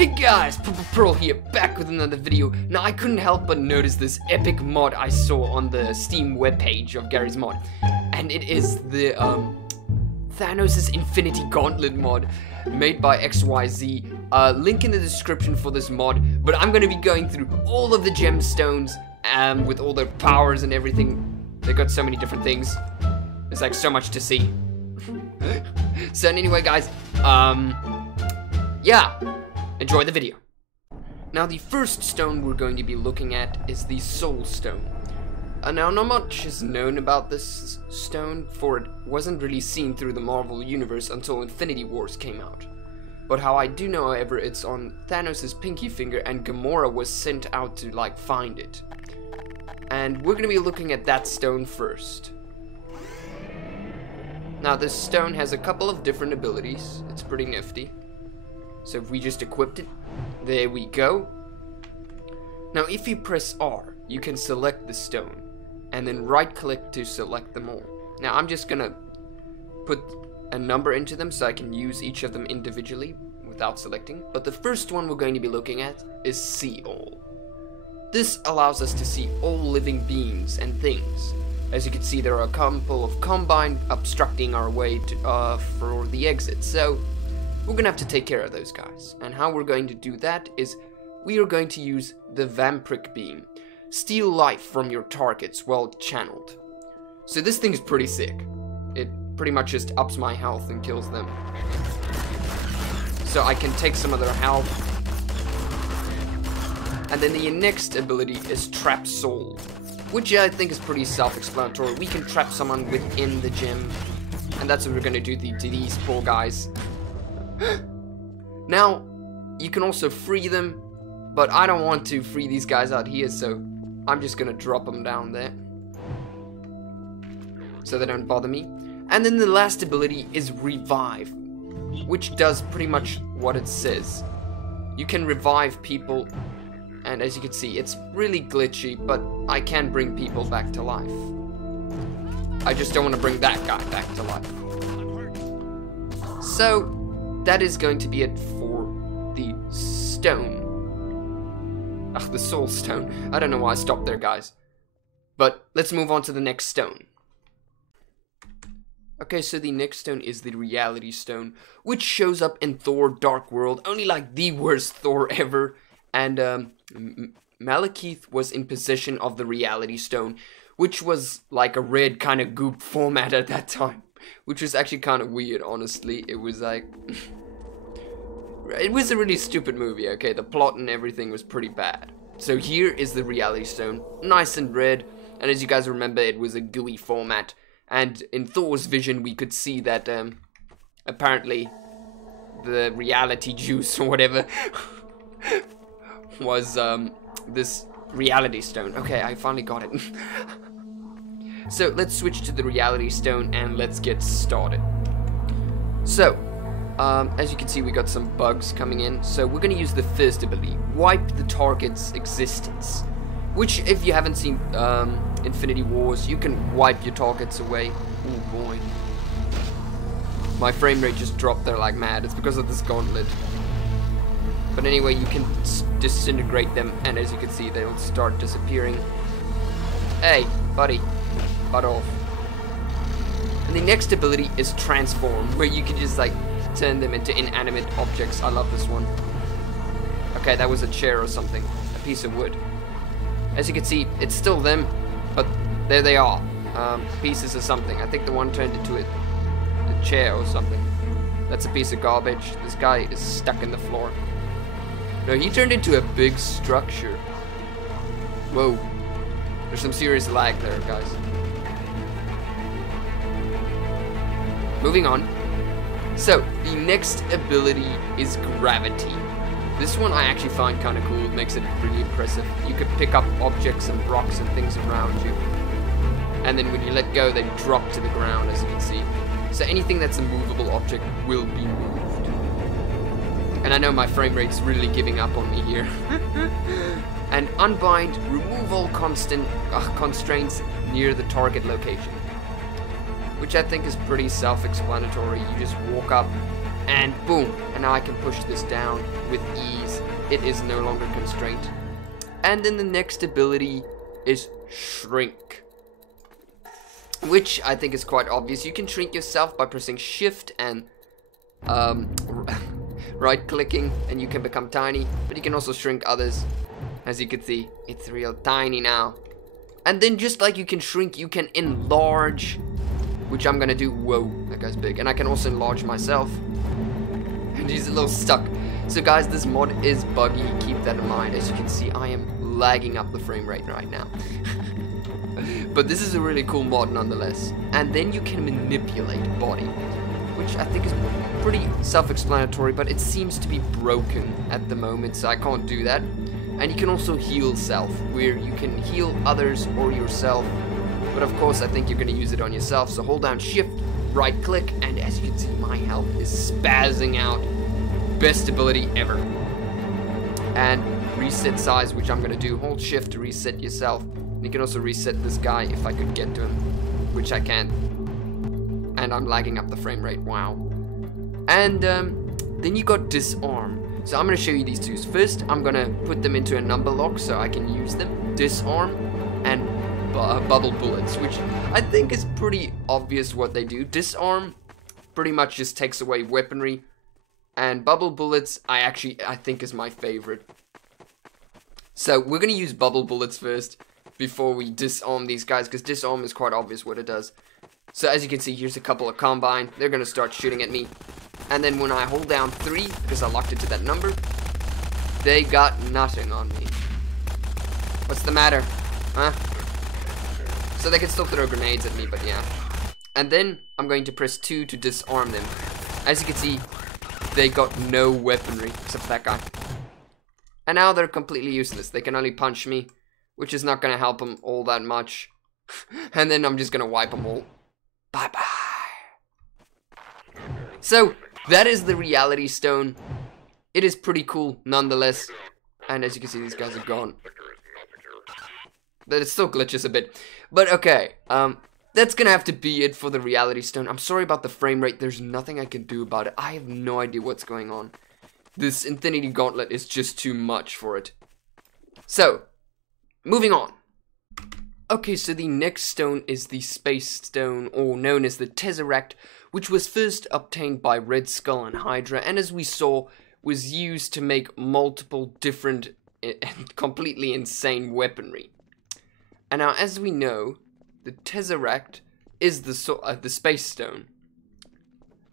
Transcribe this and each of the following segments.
Hey guys, Pearl here, back with another video. Now I couldn't help but notice this epic mod I saw on the Steam webpage of Garry's mod. And it is the Thanos' Infinity Gauntlet mod made by XYZ. Link in the description for this mod, but I'm gonna be going through all of the gemstones with all their powers and everything. They got so many different things. There's like so much to see. So anyway guys, yeah. Enjoy the video. Now the first stone we're going to be looking at is the Soul Stone. Now not much is known about this stone, for it wasn't really seen through the Marvel Universe until Infinity Wars came out. But how I do know, however, it's on Thanos' pinky finger, and Gamora was sent out to like find it. And we're going to be looking at that stone first. Now this stone has a couple of different abilities. It's pretty nifty. So if we just equipped it, there we go. Now if you press R, you can select the stone, and then right click to select them all. Now I'm just gonna put a number into them so I can use each of them individually without selecting. But the first one we're going to be looking at is See All. This allows us to see all living beings and things. As you can see, there are a couple of Combine obstructing our way to, for the exit, so we're gonna have to take care of those guys. And how we're going to do that is we are going to use the Vampiric Beam. Steal life from your targets while channeled. So this thing is pretty sick. It pretty much just ups my health and kills them. So I can take some of their health. And then the next ability is Trap Soul, which I think is pretty self-explanatory. We can trap someone within the gym, and that's what we're gonna do to these poor guys. Now, you can also free them, but I don't want to free these guys out here, so I'm just gonna drop them down there so they don't bother me. And then the last ability is Revive, which does pretty much what it says. You can revive people, and as you can see, it's really glitchy, but I can bring people back to life. I just don't want to bring that guy back to life. So that is going to be it for the stone. The Soul Stone. I don't know why I stopped there, guys. But let's move on to the next stone. Okay, so the next stone is the Reality Stone, which shows up in Thor Dark World, only like the worst Thor ever. And Malekith was in possession of the Reality Stone, which was like a red kind of goop format at that time. Which was actually kind of weird, honestly. It was like... it was a really stupid movie, okay? The plot and everything was pretty bad. So here is the Reality Stone, nice and red. And as you guys remember, it was a gooey format. And in Thor's vision, we could see that, apparently, the reality juice or whatever was, this Reality Stone. Okay, I finally got it. So let's switch to the Reality Stone and let's get started. So, as you can see, we got some bugs coming in. So we're going to use the first ability, Wipe the target's existence. Which, if you haven't seen Infinity Wars, you can wipe your targets away. Oh boy. My frame rate just dropped there like mad. It's because of this gauntlet. But anyway, you can disintegrate them, and as you can see, they'll start disappearing. Hey, buddy. Butt off. And the next ability is Transform, where you can just like turn them into inanimate objects. I love this one. Okay, that was a chair or something. A piece of wood. As you can see, it's still them, but there they are. Pieces of something. I think the one turned into a chair or something. That's a piece of garbage. This guy is stuck in the floor. No, he turned into a big structure. Whoa. There's some serious lag there, guys. Moving on. So, the next ability is Gravity. This one I actually find kind of cool. It makes it really impressive. You can pick up objects and rocks and things around you. And then when you let go, they drop to the ground, as you can see. So anything that's a movable object will be moved. And I know my frame rate's really giving up on me here. And Unbind, remove all constraints near the target location. Which I think is pretty self-explanatory. You just walk up And boom, and now I can push this down with ease. It is no longer constrained. And then the next ability is shrink, which I think is quite obvious. You can shrink yourself by pressing shift and right clicking, and you can become tiny, but you can also shrink others. As you can see, it's real tiny now. And then just like you can shrink, you can enlarge, which I'm gonna do. Whoa, that guy's big. And I can also enlarge myself. And he's a little stuck. So guys, this mod is buggy, keep that in mind. As you can see, I am lagging up the frame rate right now. But this is a really cool mod nonetheless. And then you can manipulate body, which I think is pretty self-explanatory, but it seems to be broken at the moment, so I can't do that. And you can also heal self, where you can heal others or yourself. But of course, I think you're going to use it on yourself, so hold down shift, right click, and as you can see, my health is spazzing out. Best ability ever. And reset size, which I'm going to do. Hold shift to reset yourself. And you can also reset this guy if I could get to him, which I can. And I'm lagging up the frame rate, wow. And then you got disarm. So I'm going to show you these two. First, I'm going to put them into a number lock so I can use them. Disarm and bubble bullets, which I think is pretty obvious what they do. Disarm pretty much just takes away weaponry. And bubble bullets, I think is my favorite. So we're going to use bubble bullets first before we disarm these guys, because disarm is quite obvious what it does. So as you can see, here's a couple of combine. They're going to start shooting at me. And then when I hold down 3, because I locked it to that number, they got nothing on me. What's the matter? Huh? So they can still throw grenades at me, but yeah. And then I'm going to press 2 to disarm them. As you can see, they got no weaponry, except for that guy. And now they're completely useless. They can only punch me, which is not going to help them all that much. And then I'm just going to wipe them all. Bye-bye. So, that is the reality stone. It is pretty cool, nonetheless. And as you can see, these guys are gone. But it still glitches a bit. But okay, that's gonna have to be it for the reality stone. I'm sorry about the frame rate. There's nothing I can do about it. I have no idea what's going on. This Infinity Gauntlet is just too much for it. So, moving on. Okay, so the next stone is the Space Stone, or known as the Tesseract, which was first obtained by Red Skull and Hydra, and as we saw, was used to make multiple different and completely insane weaponry. And now, as we know, the Tesseract is the Space Stone.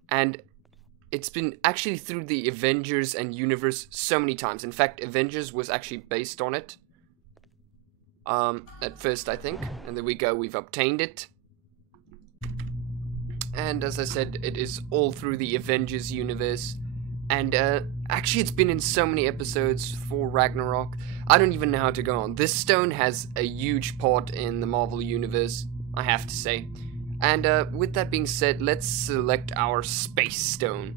And it's been actually through the Avengers and universe so many times. In fact, Avengers was actually based on it. At first, I think. And there we go, we've obtained it. And as I said, it is all through the Avengers universe. And actually, it's been in so many episodes for Ragnarok. I don't even know how to go on. This stone has a huge part in the Marvel universe, I have to say. And with that being said, let's select our Space Stone.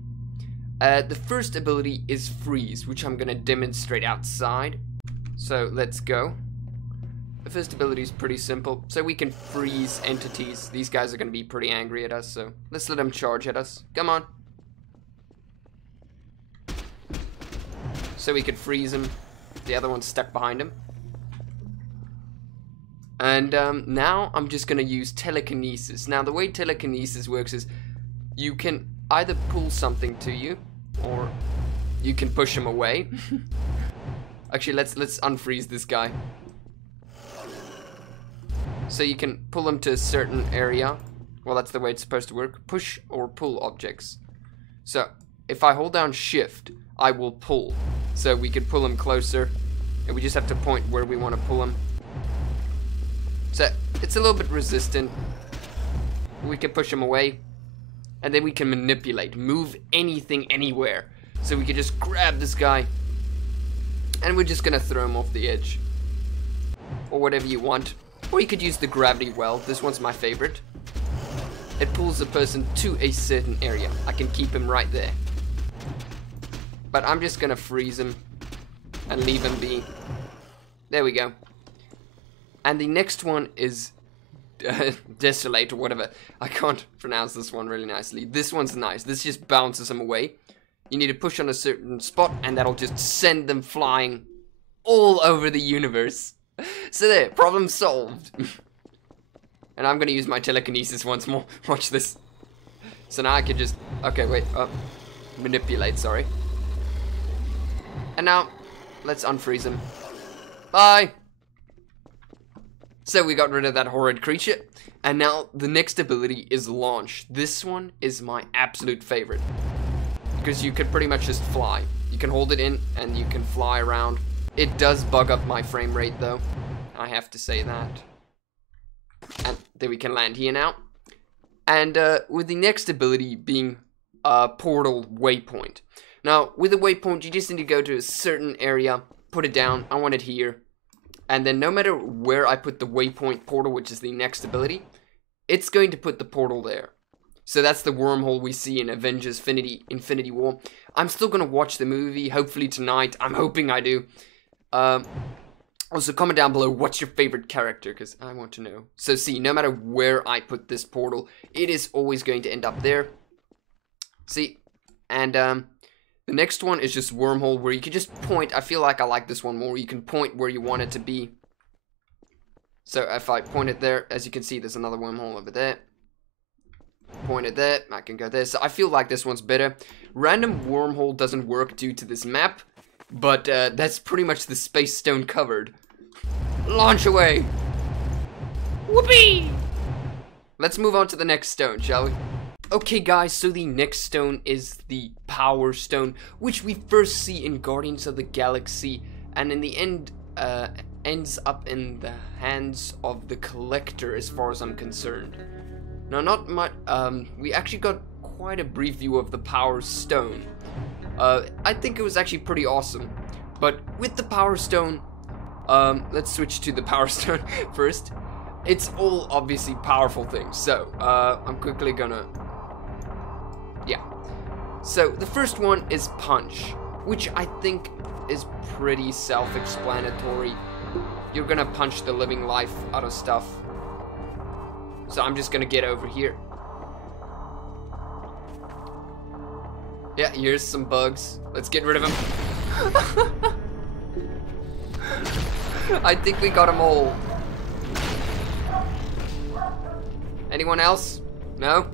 The first ability is Freeze, which I'm going to demonstrate outside. So let's go. The first ability is pretty simple, so we can freeze entities. These guys are going to be pretty angry at us, so let's let them charge at us. Come on. So we could freeze him. The other one's stuck behind him. And now I'm just going to use telekinesis. Now the way telekinesis works is you can either pull something to you, or you can push him away. Actually, let's unfreeze this guy. So you can pull them to a certain area. Well, that's the way it's supposed to work. Push or pull objects. So, if I hold down shift, I will pull. So we can pull them closer. And we just have to point where we want to pull them. So, it's a little bit resistant. We can push them away. And then we can manipulate. Move anything anywhere. So we can just grab this guy. And we're just going to throw him off the edge. Or whatever you want. Or you could use the gravity well. This one's my favorite. It pulls the person to a certain area. I can keep him right there. But I'm just gonna freeze him and leave him be. There we go. And the next one is Desolate or whatever. I can't pronounce this one really nicely. This one's nice. This just bounces him away. You need to push on a certain spot, and that'll just send them flying all over the universe. So there, problem solved. And I'm gonna use my telekinesis once more. Watch this. So now I can just, okay, wait, manipulate, sorry. And now, let's unfreeze him. Bye! So we got rid of that horrid creature, and now the next ability is Launch. This one is my absolute favorite, because you can pretty much just fly. You can hold it in, and you can fly around. It does bug up my frame rate, though. I have to say that. And then we can land here now. And with the next ability being Portal Waypoint. Now, with a waypoint, you just need to go to a certain area, put it down. I want it here. And then no matter where I put the waypoint portal, which is the next ability, it's going to put the portal there. So that's the wormhole we see in Avengers Infinity War. I'm still going to watch the movie, hopefully tonight. I'm hoping I do. Also, comment down below what's your favorite character, because I want to know. So see, no matter where I put this portal, it is always going to end up there. See? And the next one is just wormhole, where you can just point. I feel like I like this one more. You can point where you want it to be. So if I point it there, as you can see, there's another wormhole over there. Point it there, I can go there. So I feel like this one's better. Random wormhole doesn't work due to this map, but that's pretty much the space stone covered. Launch away! Whoopee! Let's move on to the next stone, shall we? Okay guys, so the next stone is the Power Stone, which we first see in Guardians of the Galaxy, and in the end, ends up in the hands of the Collector, as far as I'm concerned. Now, not much, we actually got quite a brief view of the Power Stone. I think it was actually pretty awesome, but with the Power Stone, let's switch to the Power Stone first. It's all obviously powerful things, so, I'm quickly gonna... Yeah. So, the first one is Punch, which I think is pretty self-explanatory. You're gonna punch the living life out of stuff. So I'm just gonna get over here. Yeah, here's some bugs. Let's get rid of them. I think we got them all. Anyone else? No?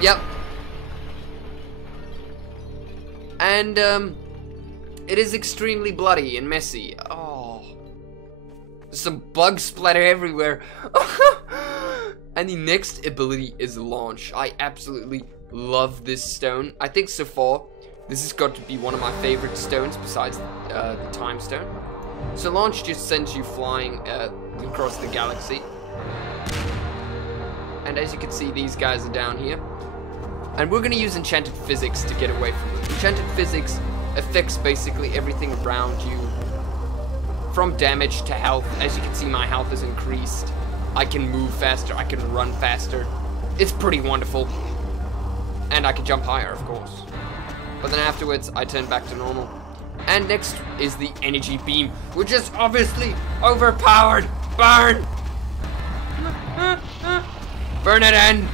Yep. And, it is extremely bloody and messy. Oh. There's some bug splatter everywhere. And the next ability is Launch. I absolutely love this stone. I think so far, this has got to be one of my favorite stones besides the Time Stone. So Launch just sends you flying across the galaxy. And as you can see, these guys are down here. And we're going to use Enchanted Physics to get away from them. Enchanted Physics affects basically everything around you, from damage to health. As you can see, my health is increased. I can move faster, I can run faster. It's pretty wonderful. And I can jump higher, of course. But then afterwards, I turn back to normal. And next is the Energy Beam, which is obviously overpowered. Burn! Burn it in!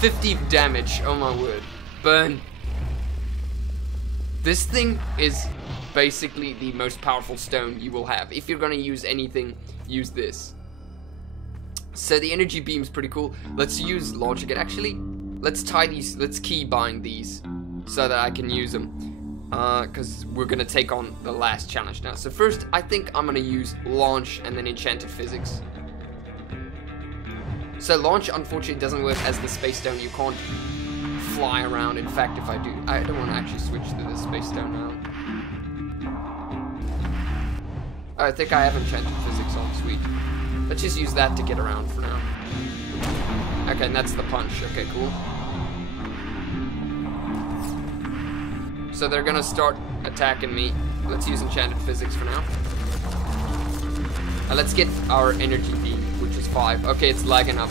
50 damage, oh my word. Burn. This thing is basically the most powerful stone you will have. If you're gonna use anything, use this. So the Energy Beam's pretty cool. Let's use Launch again. Actually, let's tie these, let's keybind these so that I can use them. Because we're gonna take on the last challenge now. So first, I think I'm gonna use Launch and then Enchanted Physics. So Launch, unfortunately, doesn't work as the Space Stone. You can't fly around. In fact, if I do, I don't want to actually switch to the Space Stone now. I think I have Enchanted Physics on, sweet. Let's just use that to get around for now. Okay, and that's the Punch. Okay, cool. So they're gonna start attacking me. Let's use Enchanted Physics for now. Let's get our Energy Beam, which is 5. Okay, it's lagging up.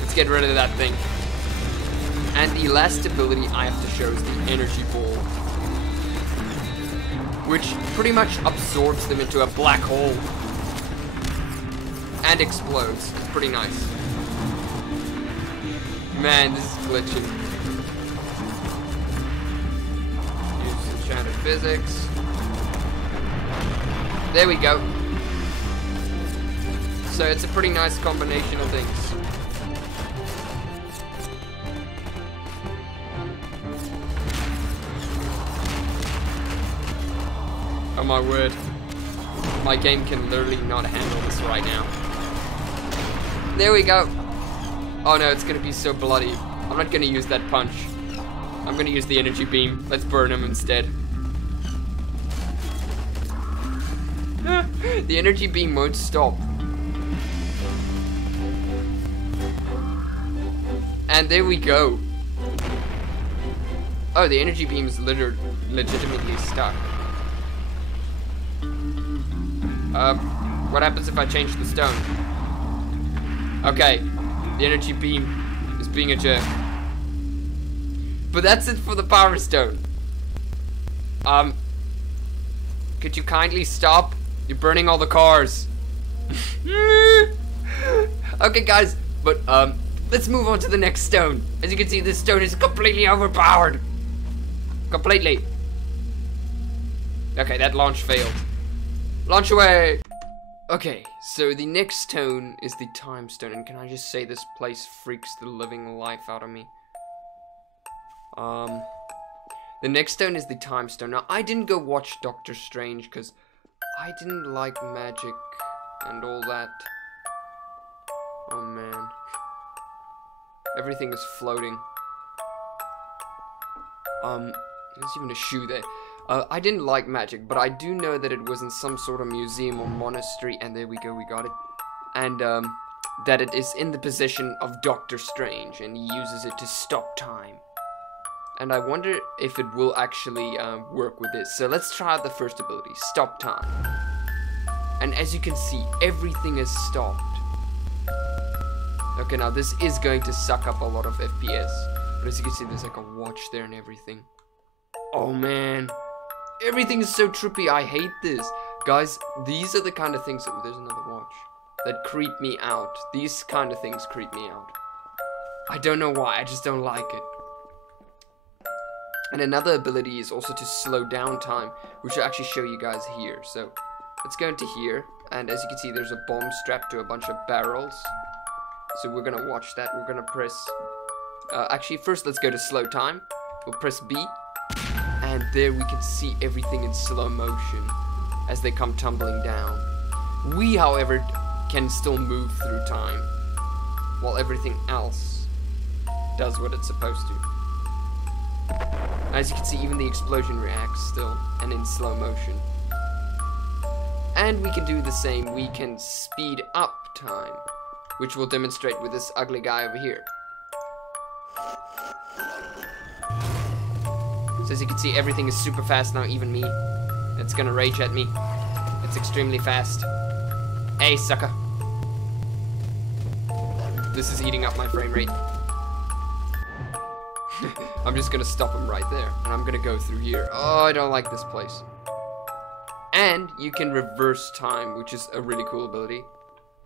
Let's get rid of that thing. And the last ability I have to show is the Energy Ball, which pretty much absorbs them into a black hole and explodes. It's pretty nice. Man, this is glitching. Use enchanted physics. There we go. So it's a pretty nice combination of things. Oh my word. My game can literally not handle this right now. There we go. Oh no, it's gonna be so bloody. I'm not gonna use that punch. I'm gonna use the energy beam. Let's burn him instead. The energy beam won't stop. And there we go. Oh, the energy beam is legitimately stuck. What happens if I change the stone? Okay, the energy beam is being a jerk. But that's it for the power stone. Could you kindly stop? You're burning all the cars. Okay, guys, but let's move on to the next stone. As you can see, this stone is completely overpowered. Completely. Okay, that launch failed. Launch away! Okay, so the next stone is the time stone, and can I just say this place freaks the living life out of me. The next stone is the time stone. Now, I didn't go watch Doctor Strange, because I didn't like magic and all that. Oh man. Everything is floating. There's even a shoe there. I didn't like magic, but I do know that it was in some sort of museum or monastery, and there we go, we got it. And, that it is in the possession of Doctor Strange, and he uses it to stop time. And I wonder if it will actually, work with this. So let's try out the first ability, stop time. And as you can see, everything is stopped. Okay, now this is going to suck up a lot of FPS. But as you can see, there's like a watch there and everything. Oh man. Everything is so trippy. I hate this. Guys, these are the kind of things that... Oh, there's another watch. That creep me out. These kind of things creep me out. I don't know why. I just don't like it. And another ability is also to slow down time, which I'll actually show you guys here. So, let's go into here. And as you can see, there's a bomb strapped to a bunch of barrels. So we're going to watch that. We're going to press... actually, first let's go to slow time. We'll press B. And there we can see everything in slow motion as they come tumbling down. We, however, can still move through time, while everything else does what it's supposed to. As you can see, even the explosion reacts still, and in slow motion. And we can do the same. We can speed up time, which we'll demonstrate with this ugly guy over here. So as you can see, everything is super fast now, even me. It's gonna rage at me. It's extremely fast. Hey, sucker. This is eating up my frame rate. I'm just gonna stop him right there, and I'm gonna go through here. Oh, I don't like this place. And you can reverse time, which is a really cool ability,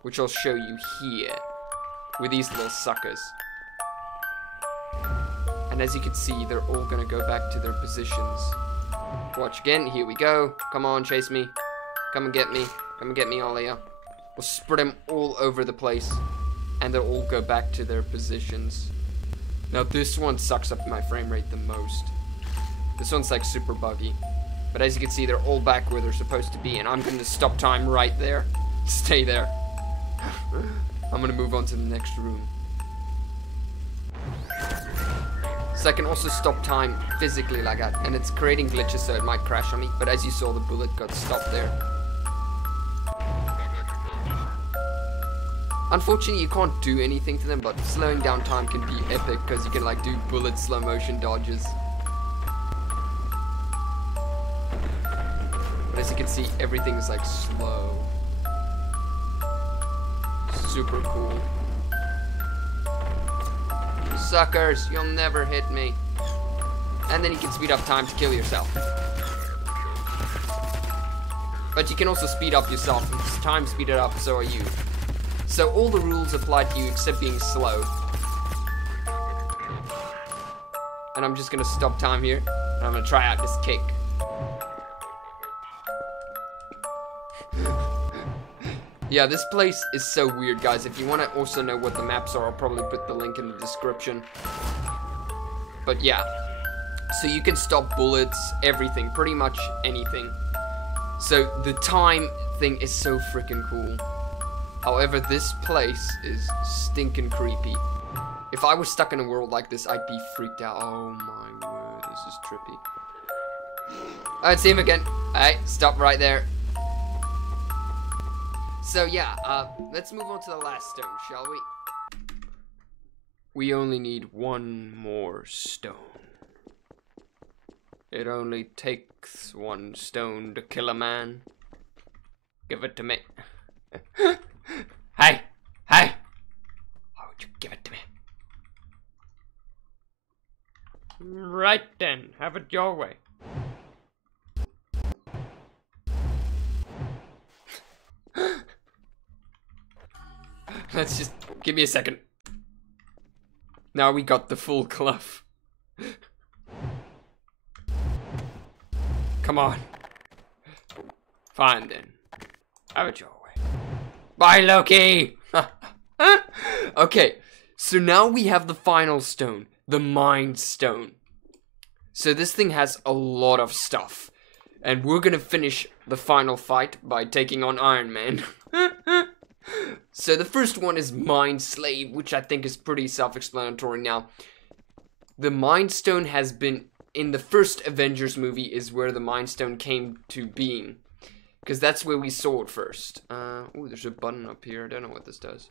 which I'll show you here, with these little suckers. And as you can see, they're all gonna go back to their positions. Watch again, here we go. Come on, chase me. Come and get me. Come and get me, all of ya. We'll spread them all over the place, and they'll all go back to their positions. Now this one sucks up my frame rate the most. This one's like super buggy. But as you can see, they're all back where they're supposed to be, and I'm gonna stop time right there. Stay there. I'm gonna move on to the next room. So I can also stop time physically like that, and it's creating glitches so it might crash on me, but as you saw, the bullet got stopped there. Unfortunately, you can't do anything to them, but slowing down time can be epic because you can like do bullet slow motion dodges. But as you can see, everything is like slow. Super cool. Suckers, you'll never hit me. And then you can speed up time to kill yourself. But you can also speed up yourself. If time speeded up, so are you. So all the rules apply to you except being slow. and I'm just gonna stop time here, and I'm gonna try out this kick. Yeah, this place is so weird, guys. If you want to also know what the maps are, I'll probably put the link in the description. But yeah, so you can stop bullets, everything, pretty much anything. So the time thing is so freaking cool. However, this place is stinking creepy. If I was stuck in a world like this, I'd be freaked out. Oh my word, this is trippy. Alright, see him again. Alright, stop right there. So yeah, let's move on to the last stone, shall we? We only need one more stone. It only takes one stone to kill a man. Give it to me. Hey! Hey! Why would you give it to me? Right then, have it your way. Let's just, give me a second. Now we got the full cluff. Come on. Fine then. Have it your way. Bye, Loki! Okay, so now we have the final stone. The Mind Stone. So this thing has a lot of stuff. And we're gonna finish the final fight by taking on Iron Man. So the first one is Mind Slave, which I think is pretty self-explanatory now. The Mind Stone has been, in the first Avengers movie, is where the Mind Stone came to being. Because that's where we saw it first. Ooh, there's a button up here. I don't know what this does.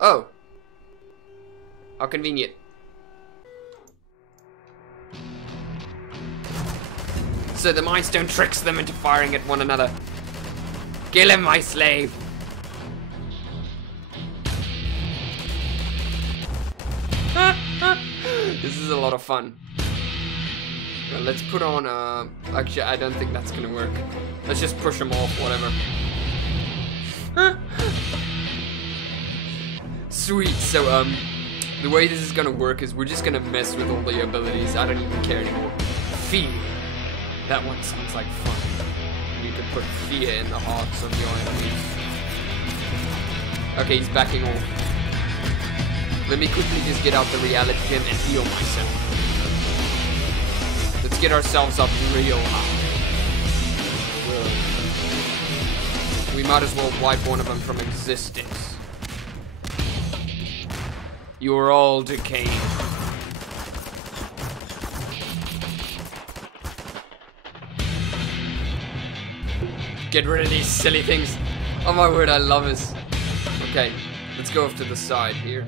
Oh. How convenient. So the Mind Stone tricks them into firing at one another. Kill him, my slave! This is a lot of fun. Now let's put on, actually, I don't think that's gonna work. Let's just push him off, whatever. Sweet, so, the way this is gonna work is we're just gonna mess with all the abilities. I don't even care anymore. Fear. That one sounds like fun. You can put fear in the hearts of your enemies. Okay, he's backing off. Let me quickly just get out the reality gem and heal myself. Let's get ourselves up real high. We might as well wipe one of them from existence. You're all decaying. Get rid of these silly things. Oh my word, I love this. Okay, let's go off to the side here.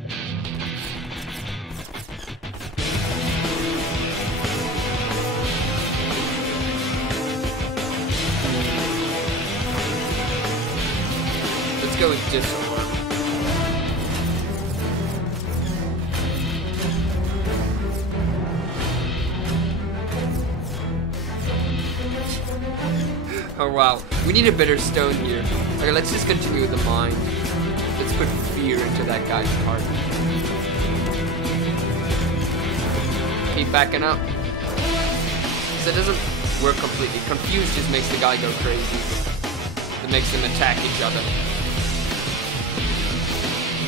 Let's go with disarm. Oh wow, we need a better stone here. Okay, let's just continue with the mind. Let's put fear into that guy's heart. Keep backing up. So it doesn't work completely. Confused just makes the guy go crazy. It makes them attack each other.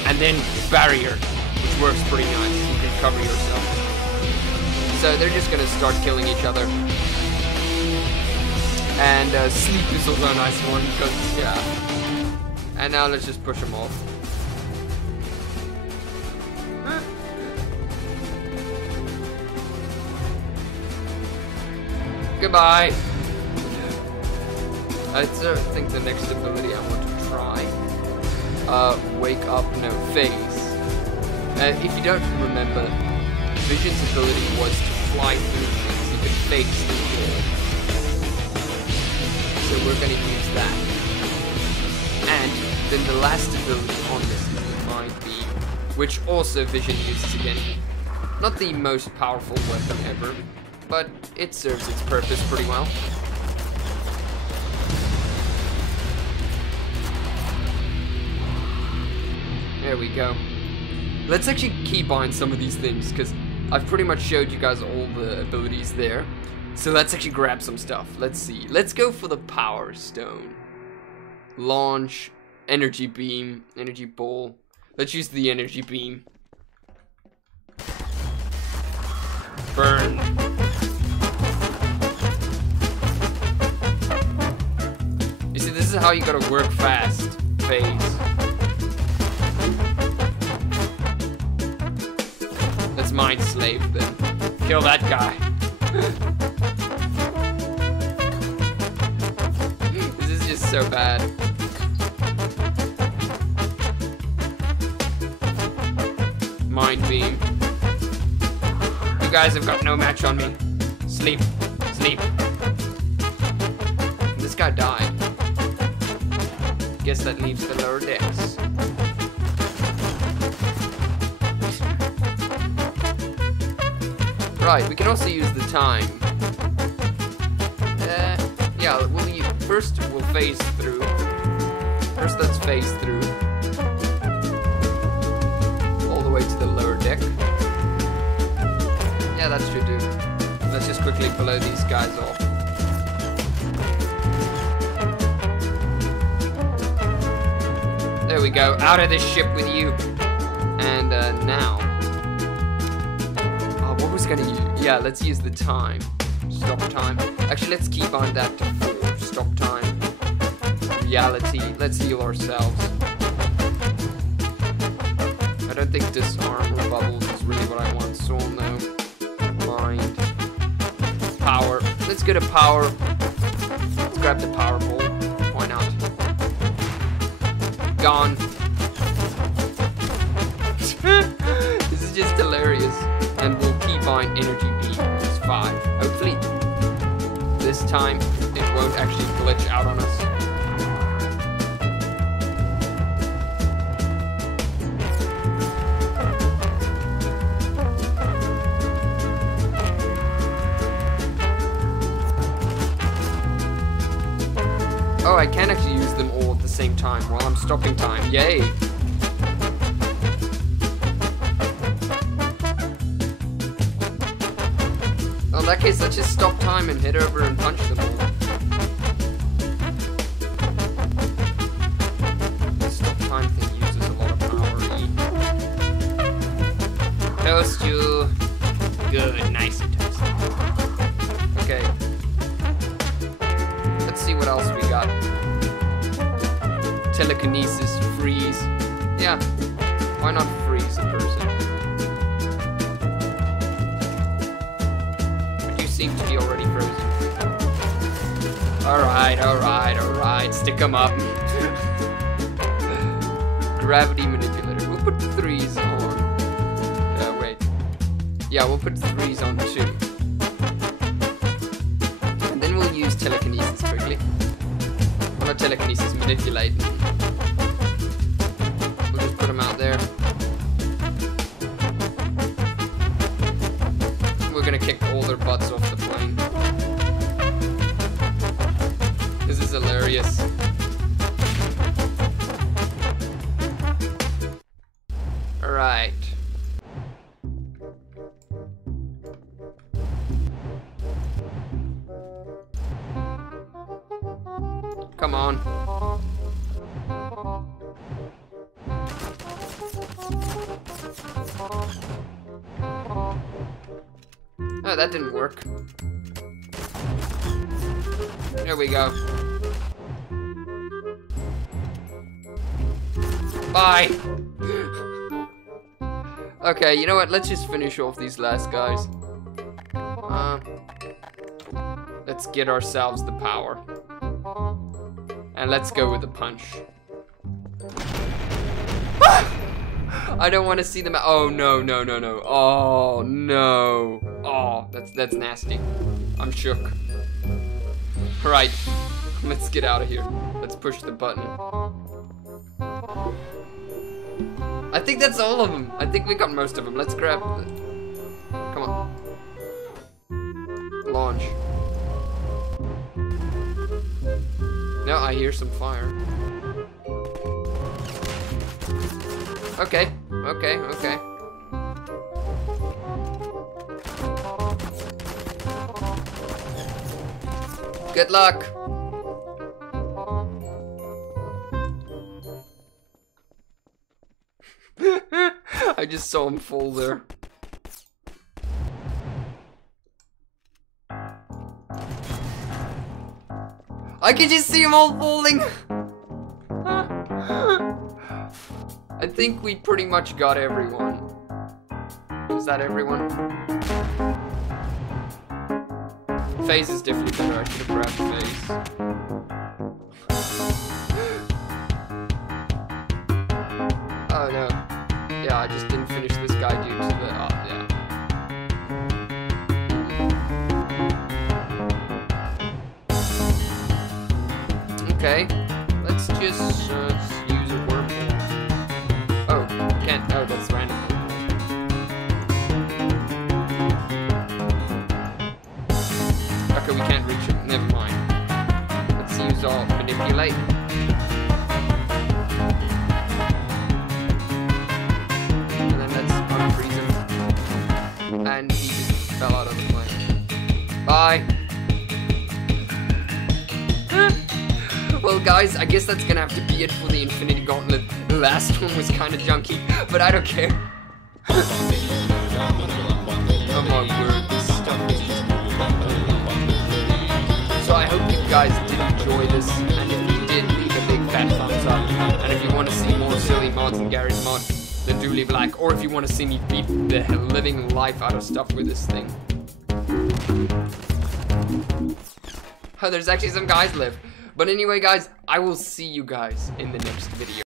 And then barrier, which works pretty nice. You can cover yourself. So they're just gonna start killing each other. And sleep is also a nice one, because, yeah. And now let's just push them off. Goodbye. I think the next ability I want to try. Wake up, no, phase. If you don't remember, Vision's ability was to fly through things. You could phase through walls. So we're gonna use that. And then the last ability on this is the Mind Beam, which also Vision uses again. Not the most powerful weapon ever, but it serves its purpose pretty well. There we go. Let's actually keybind some of these things, because I've pretty much showed you guys all the abilities there. So let's actually grab some stuff. Let's see. Let's go for the Power Stone. Launch, Energy Beam, Energy Ball. Let's use the Energy Beam. Burn. You see, this is how you gotta work fast. Phase. Let's mind slave then. Kill that guy. This is just so bad. Mind beam. You guys have got no match on me. Sleep. Sleep. This guy died. Guess that leaves the lower decks. Right, we can also use the time. Yeah, first we'll phase through. First let's phase through. All the way to the lower deck. Yeah, that should do. Let's just quickly blow these guys off. There we go, out of this ship with you. And now. Oh, what was gonna use? Yeah, let's use the time. Stop time. Actually, let's keep on that to 4. Stop time. Reality. Let's heal ourselves. I don't think disarm or bubbles is really what I want. Soul, no. Mind. Power. Let's go to power. Let's grab the power ball. Why not? Gone. This is just hilarious. And we'll keybind energy beam. It's 5. Hopefully, this time it won't actually glitch out on us. Oh, I can actually use them all at the same time while I'm stopping time. Yay! Well, in that case, let's just stop time and head over and punch them all. The stop time thing uses a lot of power. Toast you. Good, nice and toasty. Okay. Let's see what else we got. Telekinesis, freeze. Yeah, why not freeze a person? But you seem to be already frozen. Alright, alright, alright. Stick them up. Gravity manipulator. We'll put 3s on. Wait. Yeah, we'll put 3s on 2. And then we'll use telekinesis quickly. Well, not telekinesis, manipulate. We'll just put them out there. We're gonna kick all their butts off the plane. This is hilarious. Alright. Come on. Oh, that didn't work. There we go. Bye. Okay, you know what? Let's just finish off these last guys. Let's get ourselves the power. And let's go with the punch. I don't want to see them. Oh no, no, no, no. Oh no. Oh, that's nasty. I'm shook. Alright, let's get out of here. Let's push the button. I think that's all of them. I think we got most of them. Let's grab the... Come on. Launch. No, I hear some fire. Okay, Okay, okay. Good luck. I just saw him fall there. I can just see them all falling. I think we pretty much got everyone. Is that everyone? Phase is definitely better. I should have grabbed Phase. Oh no. Yeah, I just didn't finish this guy due to the... Oh, yeah. Okay, let's just use a wormhole. Oh, can't. Oh, that's random. Okay, we can't reach him. Never mind. Let's use our manipulate. And then let's unfreeze him. And he just fell out of the plane. Bye. Well, guys, I guess that's gonna have to be it for the Infinity Gauntlet. The last one was kind of junky, but I don't care. Oh my word, this stuff is just... So I hope you guys did enjoy this, and if you did, leave a big fat thumbs up. And if you want to see more silly mods and Garry's mod, then do leave a like. Or if you want to see me beat the living life out of stuff with this thing. Oh, there's actually some guys left. But anyway, guys, I will see you guys in the next video.